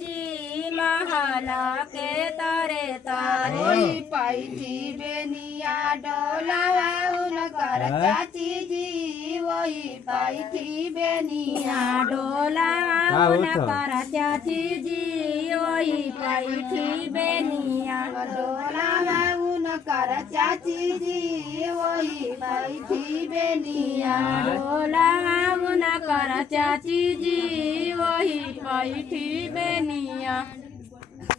जी महला के तारे तारे पाई थी बेनिया डोलावा उनकर चाची जी वही पाई थी बेनिया डोला उनकर चाची जी वही पाई थी बेनिया डोलावा उनकर चाची जी वही पाई थी बेनिया डोला उनकर चाची जी वही पाई थी बेनिया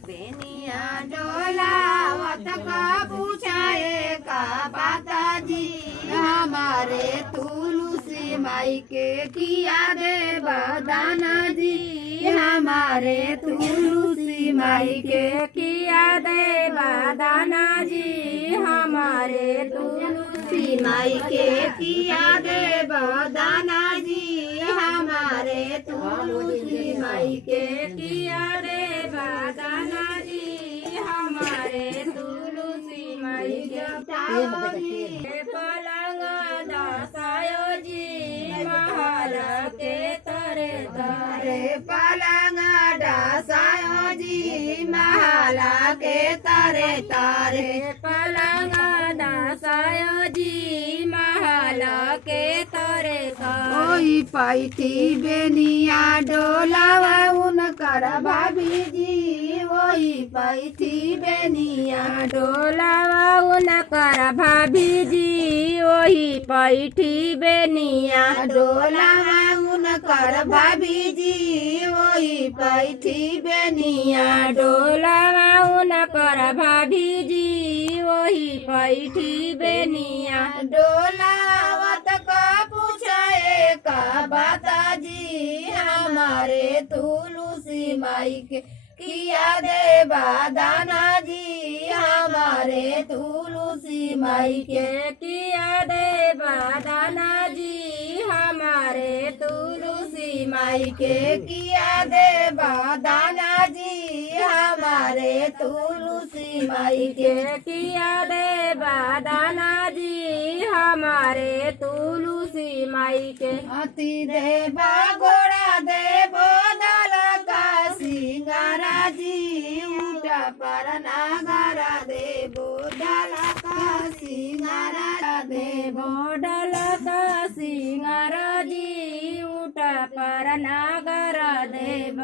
बेनिया डोलावत का पूछाए का बाता जी हमारे तुलसी माई के किया दे बदाना जी हमारे तुलसी माई के किया दे बदाना जी हमारे तुलसी माई के किया दे बदाना जी हमारे तुलसी माई के किया दे बदाना जी हमारे तुलसी माई के पलंग दसायो जी महल के तरे तारे पलंग डसायो जी महला के तारे तारे पलंग दसायो जी महल के तरे तारे पाई थी बेनिया डोलावा उनकर भाभी जी वही पाई थी बेनिया डोलावा उनकर भाभी जी वही पैठी बेनिया डोलावा उनकर भाभी जी वही पाई थी बेनिया डोलावा उनकर भाभी जी वही पैठी बेनिया डोलावत का पूछाए का बाता जी हमारे तुलसी माई के किया दे बदाना जी हमारे तुलसी माई के किया दे बदाना जी हमारे तुलसी माई के किया दे बदाना जी हमारे तुलसी माई के किया दे बदाना जी हमारे तुलसी माई के हाथी दे बागोड़ा दे बोदल का सिंगारा जी उठा पर नागरा दे बोदल का सिंगारा दे बोडल का सिंगारा जी उठा पर नागर देव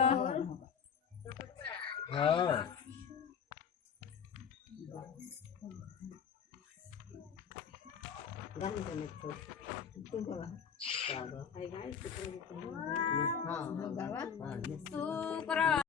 शुक्र